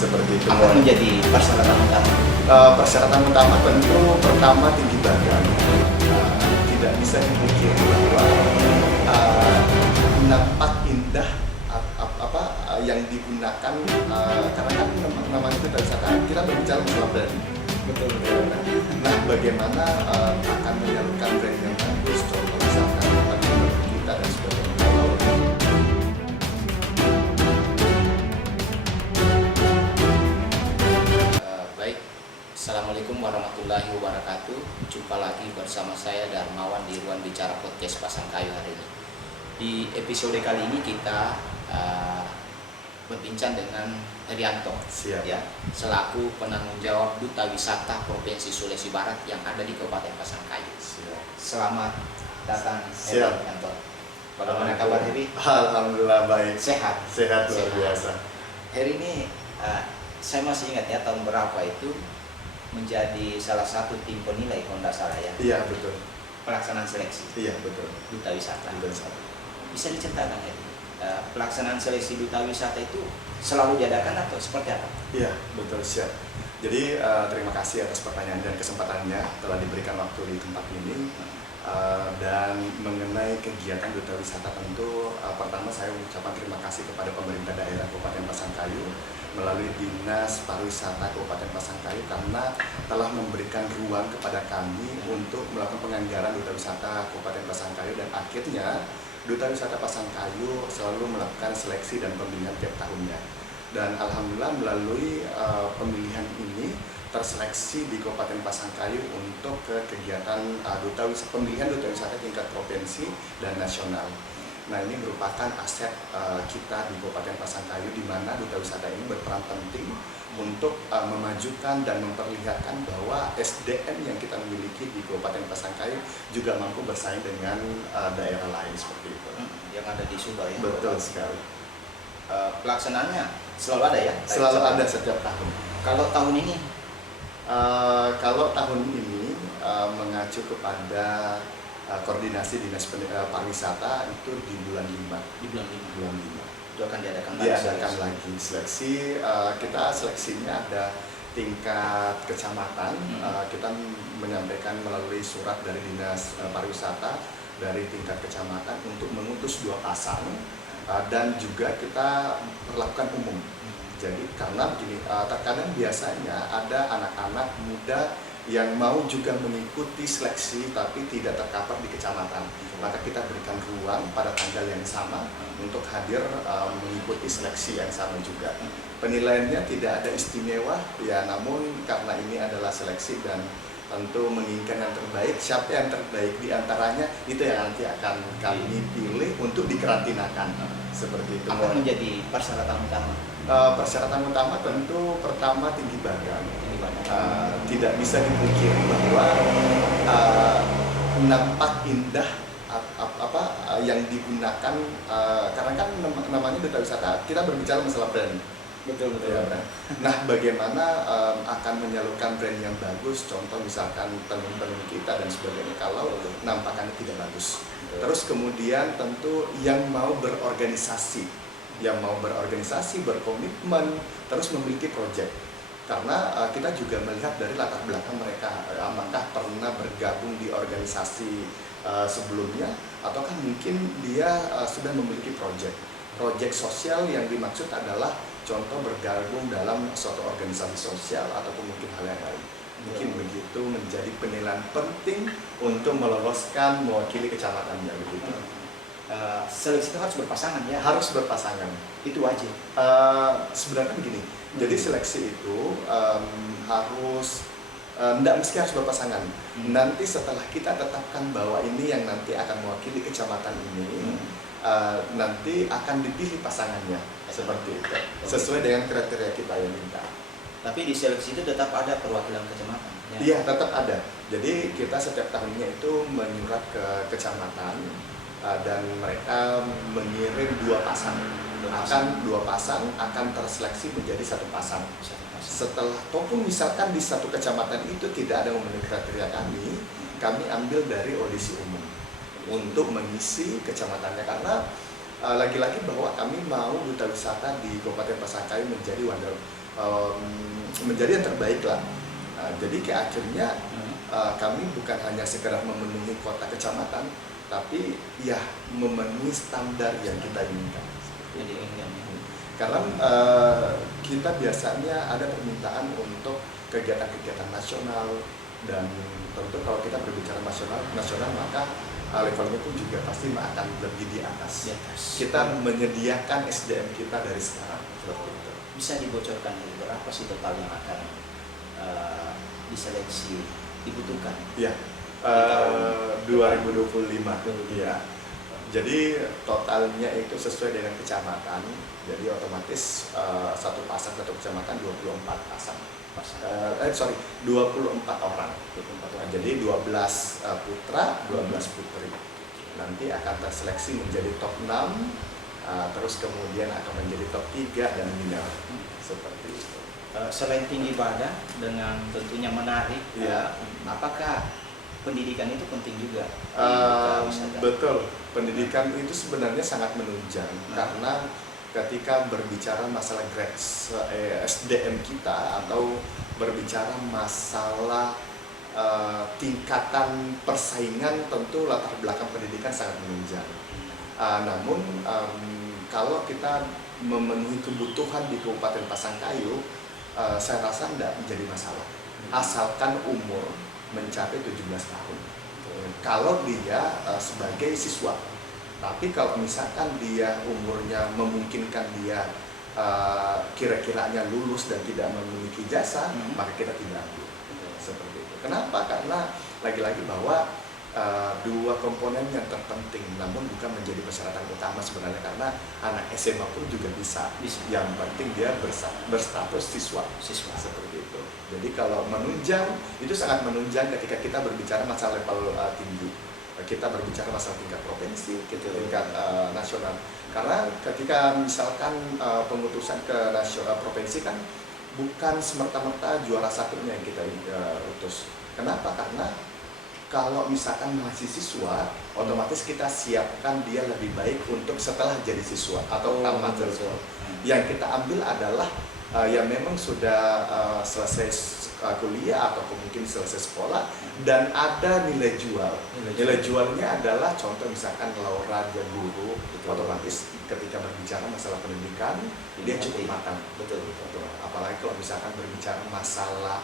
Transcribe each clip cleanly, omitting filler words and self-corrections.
seperti itu. Apa menjadi persyaratan utama? Persyaratan utama tentu pertama tinggi badan. Tidak bisa dipungkiri bahwa nampak indah yang digunakan karena kan namanya itu wisata, kita berbicara masalah brand. Betul. Nah, bagaimana akan menyalurkan brand yang bagus, contoh misalkan bagaimana kita dan sebagainya. Baik, Assalamualaikum warahmatullahi wabarakatuh. Jumpa lagi bersama saya Darmawan di Ruang Bicara Podcast Pasangkayu hari ini. Di episode kali ini kita berbincang dengan Herianto, Siap. ya, selaku penanggung jawab Duta Wisata Provinsi Sulawesi Barat yang ada di Kabupaten Pasangkayu. Siap. Selamat datang, Siap. Herianto. Bagaimana kabar Heri? Alhamdulillah baik. Sehat. Sehat luar biasa. Heri ini saya masih ingat ya tahun berapa itu menjadi salah satu tim penilai kalau tidak salah ya, Iya betul. pelaksanaan seleksi Iya betul. Duta Wisata. Betul sekali. Bisa diceritakan ya, pelaksanaan seleksi Duta Wisata itu selalu diadakan atau seperti apa? Iya betul, siap. Jadi terima kasih atas pertanyaan dan kesempatannya telah diberikan waktu di tempat ini. Dan mengenai kegiatan Duta Wisata tentu pertama saya ucapkan terima kasih kepada pemerintah daerah Kabupaten Pasangkayu melalui Dinas Pariwisata Kabupaten Pasangkayu karena telah memberikan ruang kepada kami untuk melakukan penganggaran Duta Wisata Kabupaten Pasangkayu, dan akhirnya Duta Wisata Pasangkayu selalu melakukan seleksi dan pemilihan tiap tahunnya. Dan alhamdulillah melalui pemilihan ini terseleksi di Kabupaten Pasangkayu untuk ke kegiatan pemilihan Duta Wisata tingkat provinsi dan nasional. Nah, ini merupakan aset kita di Kabupaten Pasangkayu, di mana Duta Wisata ini berperan penting untuk memajukan dan memperlihatkan bahwa SDM yang kita miliki di Kabupaten Pasangkayu juga mampu bersaing dengan daerah lain seperti itu. Yang ada di Subang ya. Betul sekali. Pelaksanaannya selalu ada ya? Selalu ada setiap tahun. Kalau tahun ini Kalau tahun ini mengacu kepada koordinasi Dinas Pariwisata itu di bulan 5. di bulan 5 Bulan 5. itu akan diadakan Diadakan lagi seleksi. Kita seleksinya ada tingkat kecamatan. Kita menyampaikan melalui surat dari Dinas Pariwisata dari tingkat kecamatan untuk mengutus 2 pasang, dan juga kita perlakukan umum. Jadi karena begini, terkadang biasanya ada anak-anak muda yang mau juga mengikuti seleksi tapi tidak tercover di kecamatan. Maka kita berikan ruang pada tanggal yang sama untuk hadir mengikuti seleksi yang sama juga. Penilaiannya tidak ada istimewa, ya, namun karena ini adalah seleksi dan tentu menginginkan yang terbaik, siapa yang terbaik di antaranya itu yang nanti akan kami pilih untuk dikarantinakan. Seperti itu. Apa menjadi persyaratan utama? Persyaratan utama tentu pertama tinggi badan. Tidak bisa dipungkiri bahwa nampak indah yang digunakan karena kan namanya Duta Wisata, kita berbicara masalah brand. Betul. Ya, brand. Nah, bagaimana akan menyalurkan brand yang bagus, contoh misalkan tenun-tenun kita dan sebagainya, kalau nampakannya tidak bagus. Terus kemudian tentu yang mau berorganisasi, berkomitmen, terus memiliki proyek. Karena kita juga melihat dari latar belakang mereka, apakah pernah bergabung di organisasi sebelumnya, ataukah mungkin dia sudah memiliki proyek sosial. Yang dimaksud adalah contoh bergabung dalam suatu organisasi sosial ataupun mungkin hal yang lain. Mungkin begitu menjadi penilaian penting untuk meloloskan mewakili kecamatannya begitu. Seleksi itu harus berpasangan ya? Harus berpasangan. Itu wajib. Sebenarnya begini, jadi seleksi itu harus tidak mesti harus berpasangan. Nanti setelah kita tetapkan bahwa ini yang nanti akan mewakili kecamatan ini, nanti akan dipilih pasangannya seperti itu, sesuai dengan kriteria kita yang minta. Tapi di seleksi itu tetap ada perwakilan kecamatan ya? Iya, tetap ada. Jadi kita setiap tahunnya itu menyurat ke kecamatan, dan mereka mengirim 2 pasang. Dua pasang akan terseleksi menjadi 1 pasang. Setelah ataupun misalkan di satu kecamatan itu tidak ada memenuhi kriteria kami ambil dari audisi umum untuk mengisi kecamatannya, karena lagi-lagi bahwa kami mau Duta Wisata di Kabupaten Pasangkayu menjadi menjadi yang terbaik lah. Jadi akhirnya kami bukan hanya sekedar memenuhi kota kecamatan, tapi ya memenuhi standar yang kita inginkan. Jadi Karena kita biasanya ada permintaan untuk kegiatan-kegiatan nasional, dan tentu kalau kita berbicara nasional maka levelnya pun juga pasti akan lebih di atas. Kita menyediakan SDM kita dari sekarang seperti itu. Bisa dibocorkan berapa sih total yang akan diseleksi dibutuhkan? Ya, 2025. Ya. Jadi totalnya itu sesuai dengan kecamatan. Jadi otomatis satu kecamatan 24 pasang. 24 orang. Jadi 12 putra, 12 putri. Nanti akan terseleksi menjadi top 6, terus kemudian akan menjadi top 3 dan final. Seperti itu. Selain tinggi badan dengan tentunya menarik, apakah pendidikan itu penting juga? Betul, pendidikan itu sebenarnya sangat menunjang karena ketika berbicara masalah grades SDM kita atau berbicara masalah tingkatan persaingan, tentu latar belakang pendidikan sangat menunjang. Namun kalau kita memenuhi kebutuhan di Kabupaten Pasangkayu, saya rasa tidak menjadi masalah, asalkan umur mencapai 17 tahun. Kalau dia sebagai siswa, tapi kalau misalkan dia umurnya memungkinkan dia kira-kiranya lulus dan tidak memiliki jasa, maka kita tidak ambil. Seperti itu. Kenapa? Karena lagi-lagi bahwa dua komponen yang terpenting, namun bukan menjadi persyaratan utama sebenarnya, karena anak SMA pun juga bisa. Yang penting dia berstatus siswa. Seperti itu. Jadi kalau menunjang, itu sangat menunjang ketika kita berbicara masalah level tinggi. Kita berbicara masalah tingkat provinsi, tingkat nasional. Karena ketika misalkan pengutusan ke provinsi kan bukan semerta-merta juara satunya yang kita utus. Kenapa? Karena kalau misalkan masih siswa, otomatis kita siapkan dia lebih baik untuk setelah jadi siswa atau tamat siswa. Yang kita ambil adalah yang memang sudah selesai kuliah atau mungkin selesai sekolah dan ada nilai jual. Nilai jualnya adalah contoh misalkan Laura dan guru, otomatis ketika berbicara masalah pendidikan dia cukup matang. Betul. Apalagi kalau misalkan berbicara masalah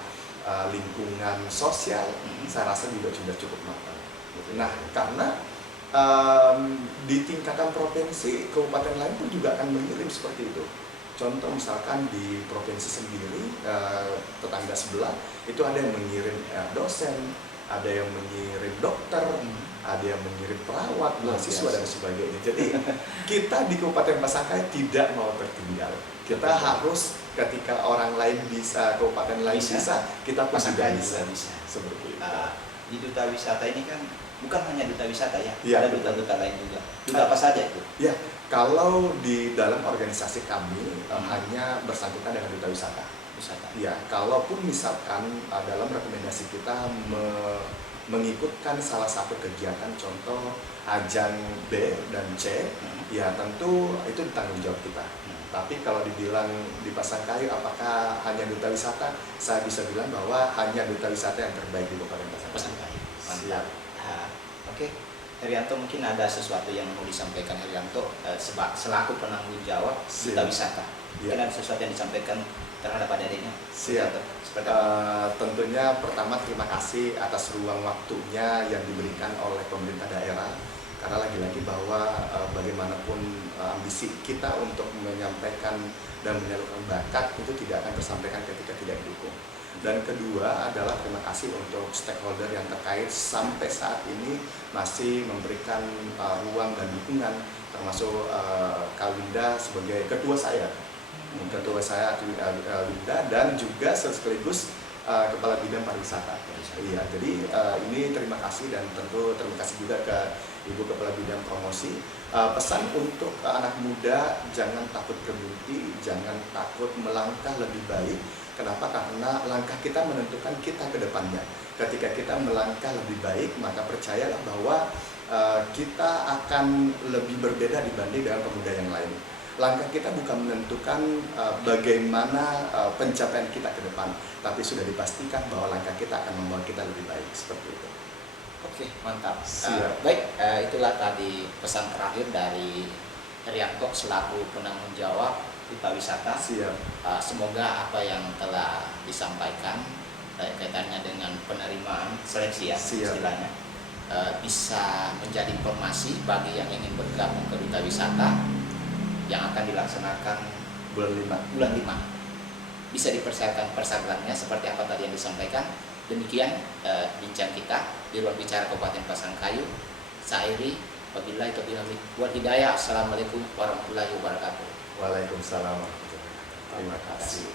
lingkungan sosial, saya rasa juga sudah cukup matang. Nah, karena di tingkatan provinsi, kabupaten lain pun juga akan mengirim seperti itu. Contoh misalkan di provinsi sendiri, tetangga sebelah, itu ada yang mengirim dosen, ada yang mengirim dokter, ada yang mengirim perawat, mahasiswa dan sebagainya. Jadi kita di Kabupaten Pasangkayu tidak mau tertinggal. Kita harus ketika orang lain bisa, kabupaten lain bisa, kita pun juga bisa. Seperti itu. Di duta wisata ini kan bukan hanya duta wisata ya, ada duta-duta lain juga. Duta apa saja itu? Ya, kalau di dalam organisasi kami hanya bersangkutan dengan duta wisata. Ya, kalaupun misalkan dalam rekomendasi kita mengikutkan salah satu kegiatan, contoh ajang B dan C, ya tentu itu tanggung jawab kita. Tapi kalau dibilang di Pasangkayu apakah hanya duta wisata, saya bisa bilang bahwa hanya duta wisata yang terbaik di Kabupaten Pasangkayu. Mantap. Oke. Herianto, mungkin ada sesuatu yang mau disampaikan Herianto selaku penanggung jawab duta wisata. Mungkin ada sesuatu yang disampaikan terhadap adanya. Siap. Tentunya pertama terima kasih atas ruang waktunya yang diberikan oleh pemerintah daerah. Karena lagi-lagi bahwa bagaimanapun ambisi kita untuk menyampaikan dan menyalurkan bakat itu tidak akan tersampaikan ketika tidak didukung. Dan kedua adalah terima kasih untuk stakeholder yang terkait sampai saat ini masih memberikan ruang dan dukungan, termasuk Kak Winda sebagai ketua saya Winda, dan juga sekaligus Kepala Bidang Pariwisata. Iya, jadi ini terima kasih, dan tentu terima kasih juga ke Ibu Kepala Bidang Promosi. Pesan untuk anak muda, jangan takut bermimpi, jangan takut melangkah lebih baik. Kenapa? Karena langkah kita menentukan kita ke depannya. Ketika kita melangkah lebih baik, maka percayalah bahwa kita akan lebih berbeda dibanding dengan pemuda yang lain. langkah kita bukan menentukan bagaimana pencapaian kita ke depan, tapi sudah dipastikan bahwa langkah kita akan membawa kita lebih baik, seperti itu. Oke, mantap. Siap. Baik, itulah tadi pesan terakhir dari Herianto selaku penanggung jawab Duta Wisata. Siap. Semoga apa yang telah disampaikan kaitannya dengan penerimaan seleksi ya Siap. istilahnya bisa menjadi informasi bagi yang ingin bergabung ke Duta Wisata yang akan dilaksanakan bulan 5. Bisa dipersiapkan persyaratannya seperti apa tadi yang disampaikan. Demikian bincang kita di ruang bicara Kabupaten Pasangkayu. Sairi, wabillahi taufiq wal hidayah. Assalamualaikum warahmatullahi wabarakatuh. Waalaikumsalam warahmatullahi wabarakatuh. Terima kasih.